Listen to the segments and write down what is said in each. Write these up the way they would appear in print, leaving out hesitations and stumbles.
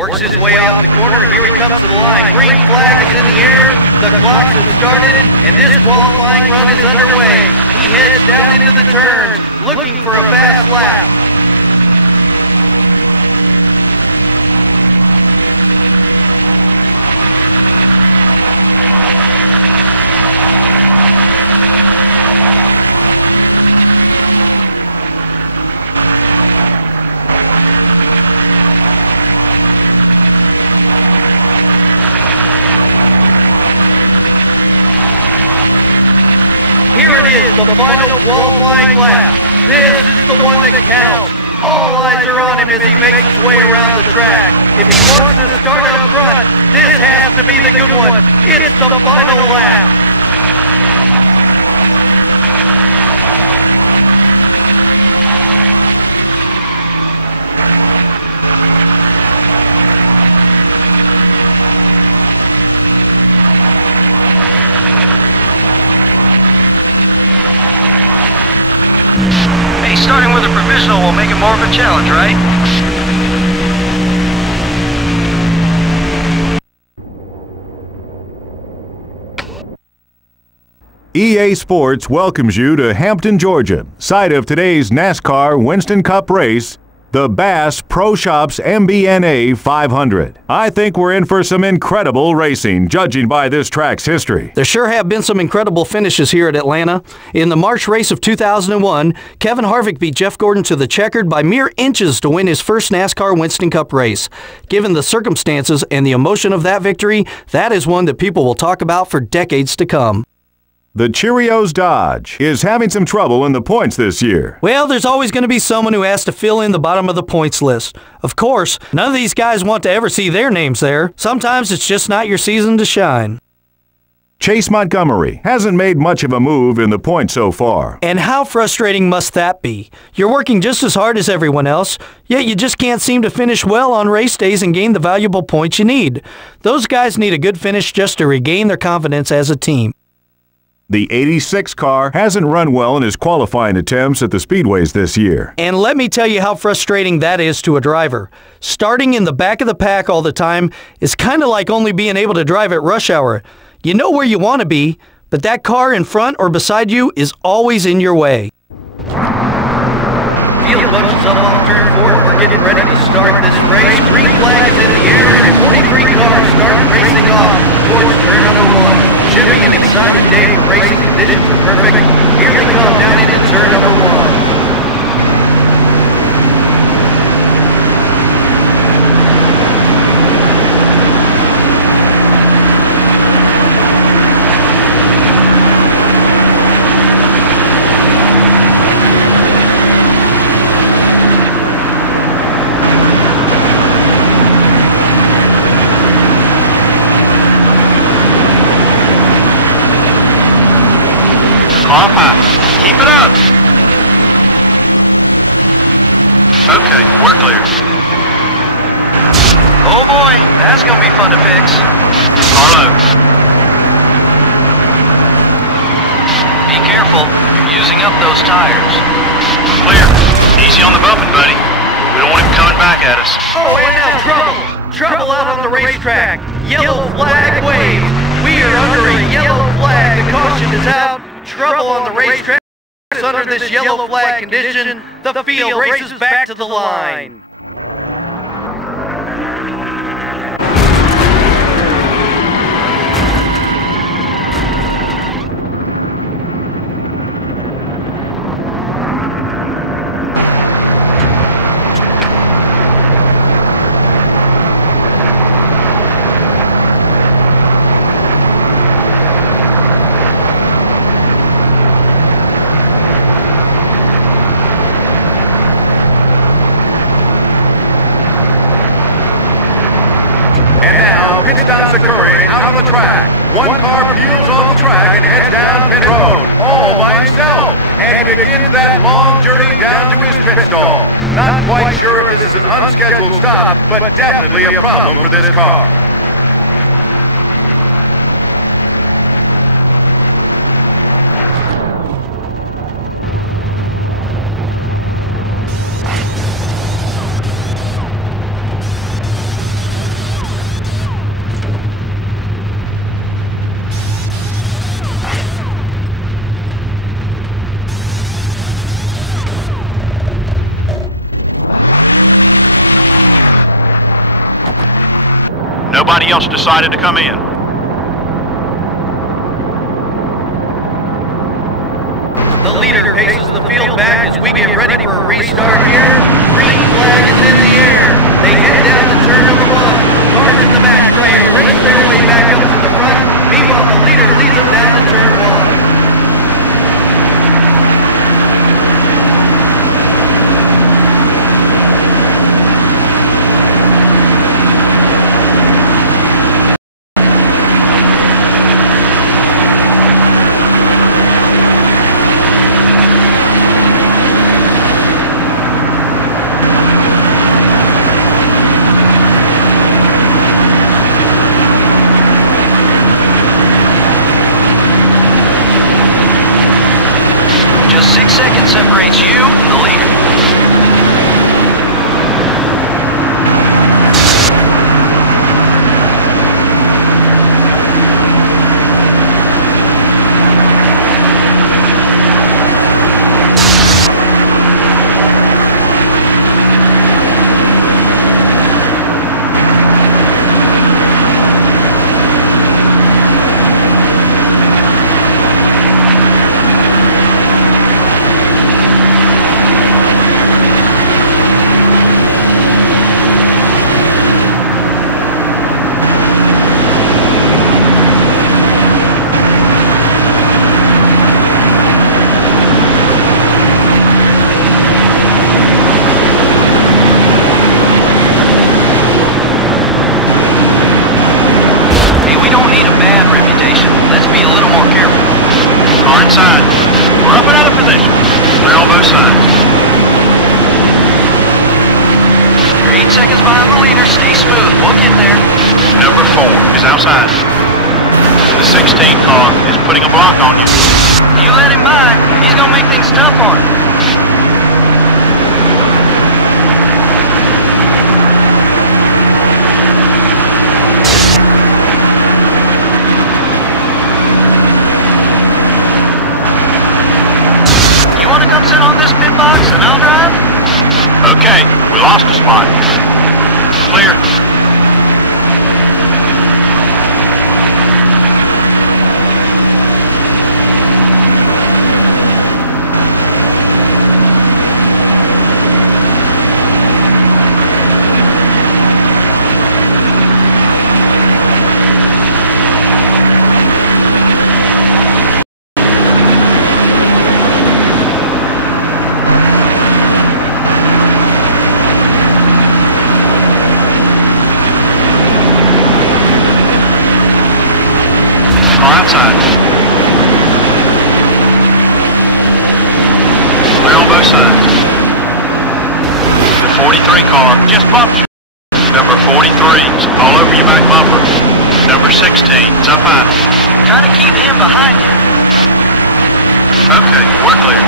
Works his way off the corner. Here he comes to the line. Green flag is in the air. The clocks have started, and this qualifying run is underway. He heads down into the turn, looking for a fast lap. Here it is, the final qualifying lap. This is the one that counts. All eyes are on him as he makes his way around the track. If he wants to start up front, this has to be the good one. It's the final lap. Starting with a provisional will make it more of a challenge, right? EA Sports welcomes you to Hampton, Georgia, site of today's NASCAR Winston Cup race, the Bass Pro Shops MBNA 500. I think we're in for some incredible racing, judging by this track's history. There sure have been some incredible finishes here at Atlanta. In the March race of 2001, Kevin Harvick beat Jeff Gordon to the checkered by mere inches to win his first NASCAR Winston Cup race. Given the circumstances and the emotion of that victory, that is one that people will talk about for decades to come. The Cheerios Dodge is having some trouble in the points this year. Well, there's always going to be someone who has to fill in the bottom of the points list. Of course, none of these guys want to ever see their names there. Sometimes it's just not your season to shine. Chase Montgomery hasn't made much of a move in the points so far. And how frustrating must that be? You're working just as hard as everyone else, yet you just can't seem to finish well on race days and gain the valuable points you need. Those guys need a good finish just to regain their confidence as a team. The 86 car hasn't run well in his qualifying attempts at the speedways this year. And let me tell you how frustrating that is to a driver. Starting in the back of the pack all the time is kind of like only being able to drive at rush hour. You know where you want to be, but that car in front or beside you is always in your way. Field bunches up off turn 4. We're getting ready to start this race. Green flag is in the air, and 43 cars start racing off towards turn number 1. Should be an exciting day for racing. Conditions are perfect. Here they come down into turn number 1. Keep it up. Okay, we're clear. Oh boy, that's gonna be fun to fix. Carlo. Be careful, you're using up those tires. Clear. Easy on the bumping, buddy. We don't want him coming back at us. Oh, and now trouble! Trouble out on the racetrack. Yellow flag waves. We are under a yellow flag. The caution is out. Trouble on the racetrack. Under this yellow flag condition, the field races back to the line. Pit stops occurring out on the track. One car peels off the track and heads down pit road, all by himself, and begins that long journey down to his pit stall. Not quite sure if this is an unscheduled stop, but definitely a problem for this car. Nobody else decided to come in. The leader paces the field back as we get ready for a restart here. Green flag is in the air. They head down to turn number 1. Cars in the back try to race their way back up to the front. Meanwhile, the leader leads them down to turn 1. Just 6 seconds separates you and the leader. Inside. We're up and out of position. Clear on both sides. You're 8 seconds behind the leader. Stay smooth. We'll get there. Number 4 is outside. The 16 car is putting a block on you. You let him by, he's gonna make things tough on you. Come sit on this pit box and I'll drive? Okay, we lost a spot. Clear. Outside. Clear on both sides. The 43 car just bumped you. Number 43 is all over your back bumper. Number 16 is up high. Try to keep him behind you. Okay, we're clear.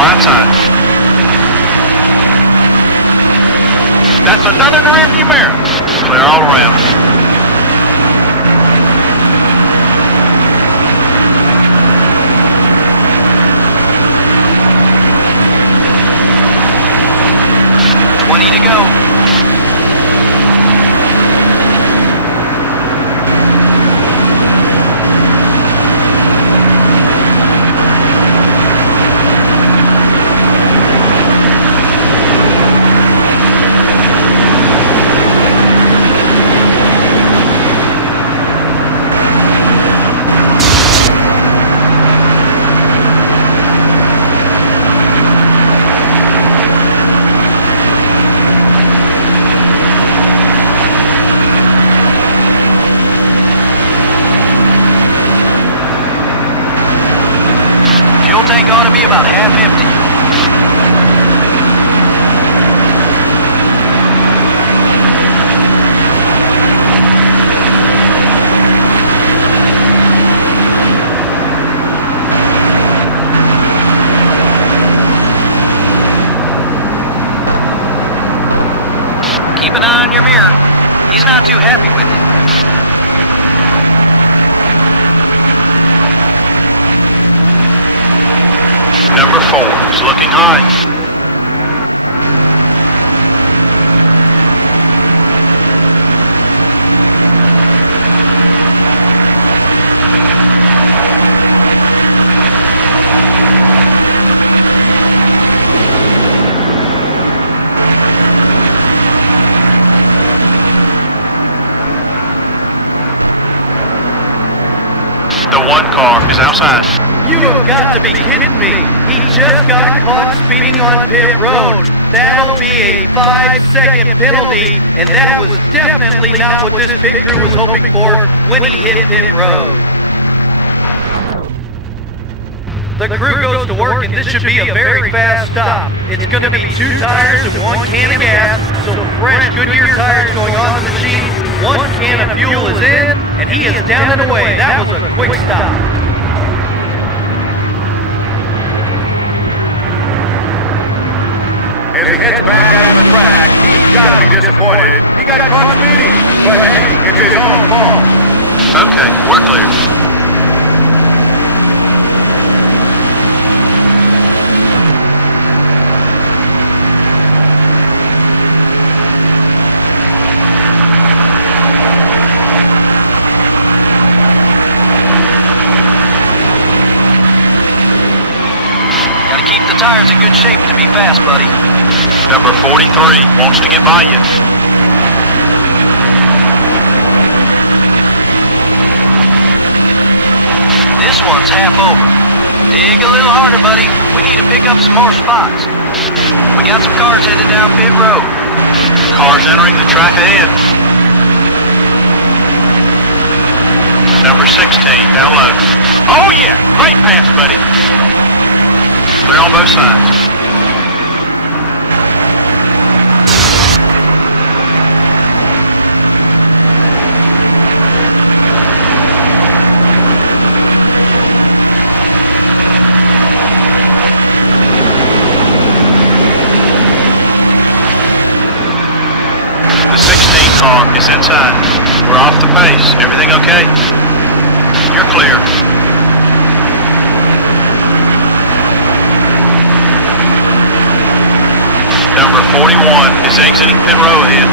Outside. That's another in the rearview mirror. Clear all around. To go. Tank ought to be about half empty. not too happy with you. Number 4 is looking high. The 1 car is outside. You have got to be kidding me. He just got caught speeding on pit road. That'll be a 5-second penalty, and that was definitely not what this pit crew was hoping for when he hit pit road. The crew goes to work, and this should be a very fast stop. It's going to be 2 tires and 1 can of gas, so fresh Goodyear tires going on the machine. 1 can of fuel is in, and he is down and away. That was a quick stop. As he heads back out of the track, he's got to be disappointed. He got caught speeding, but hey, it's his own fault. Okay, we're clear. Gotta keep the tires in good shape to be fast, buddy. Number 43 wants to get by you. This one's half over. Dig a little harder, buddy. We need to pick up some more spots. We got some cars headed down pit road. Cars entering the track ahead. Number 16 down low. Oh yeah, great pass, buddy. Clear on both sides. Car is inside. We're off the pace. Everything okay? You're clear. Number 41 is exiting pit row ahead.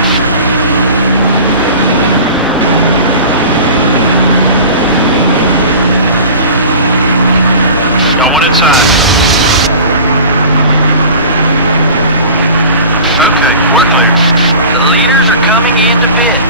Going inside. Okay, we're clear. The leaders are coming into pit.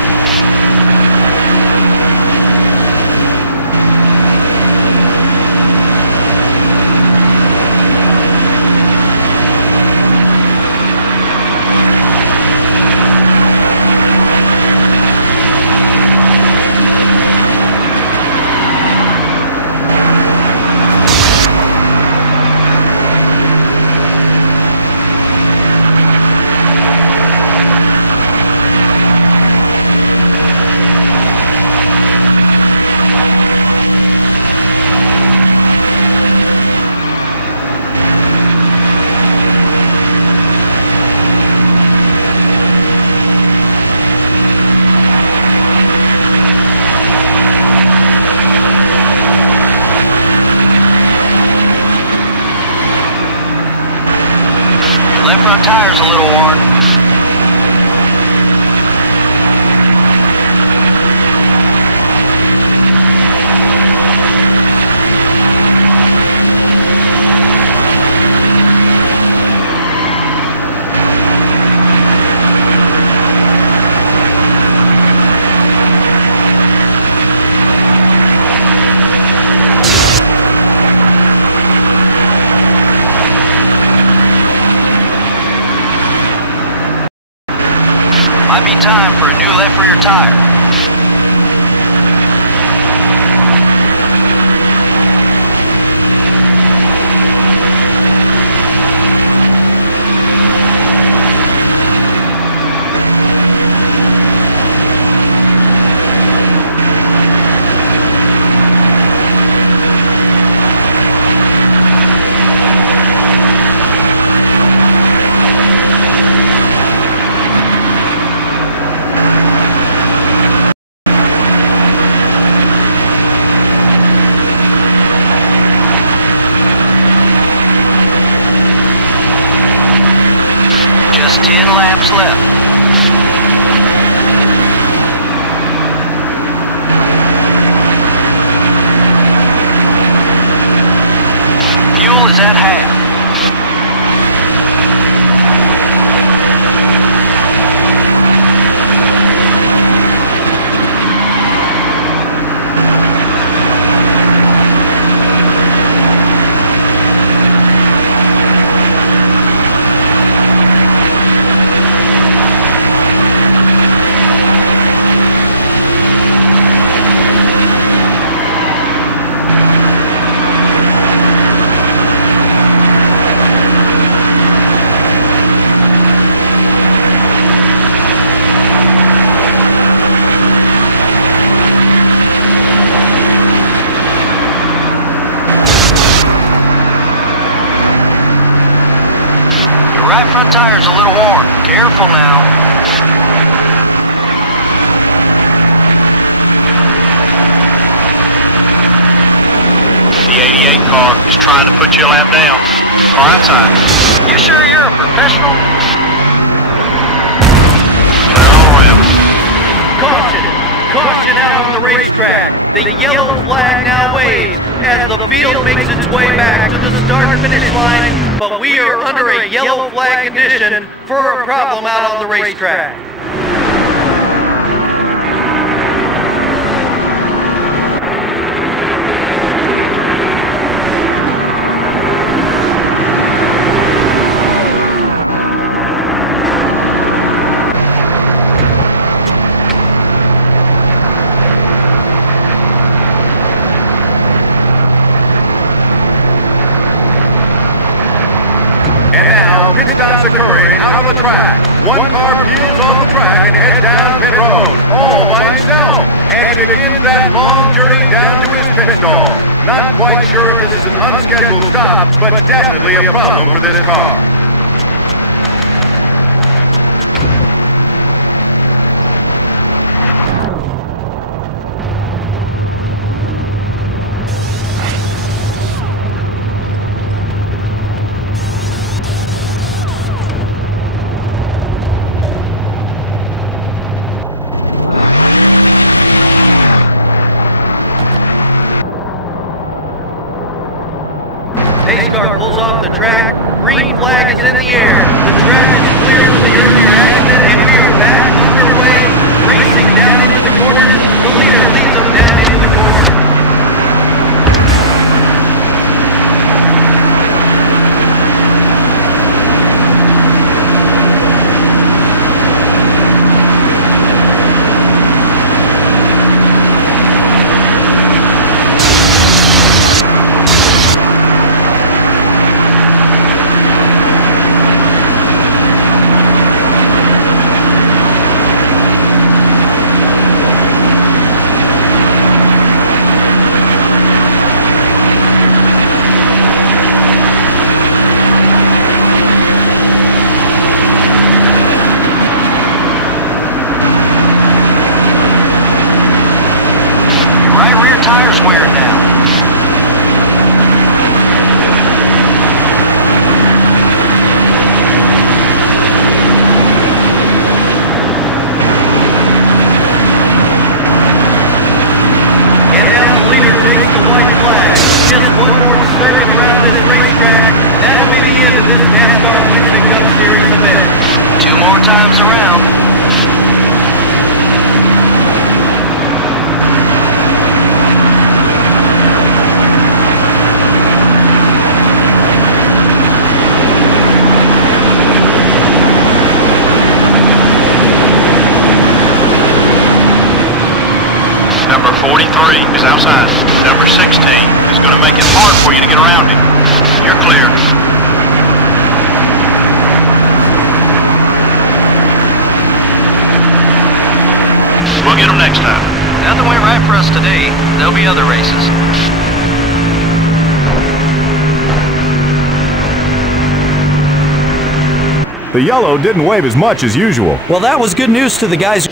Left front tire's a little worn. Might be time for a new left rear tire. Just 10 laps left. Fuel is at half. Right front tire's a little worn. Careful now. The 88 car is trying to put you a lap down. Car outside. You sure you're a professional? Clear all around. Caution! Caution out on the racetrack. The yellow flag now waves as the field makes its way back to the start-finish line, but we are under a yellow flag condition for a problem out on the racetrack. Pit stops occurring out on the track. One car peels off the track and heads down pit road, all by himself, and begins that long journey down to his pit stall. Not quite sure if this is an unscheduled stop, but definitely a problem for this car. NASCAR pulls off the track, green flag is in the air. The track is clear for the earlier accident, and we are back underway, racing down into the corners. The leader leads them down into the corner. Tire's wearing down. And now the leader takes the white flag. Just one more circuit around this racetrack, and that'll be the end of this NASCAR Winston Cup Series event. 2 more times around. Number 43 is outside. Number 16 is going to make it hard for you to get around him. You're clear. We'll get them next time. Nothing went right for us today. There'll be other races. The yellow didn't wave as much as usual. Well, that was good news to the guys.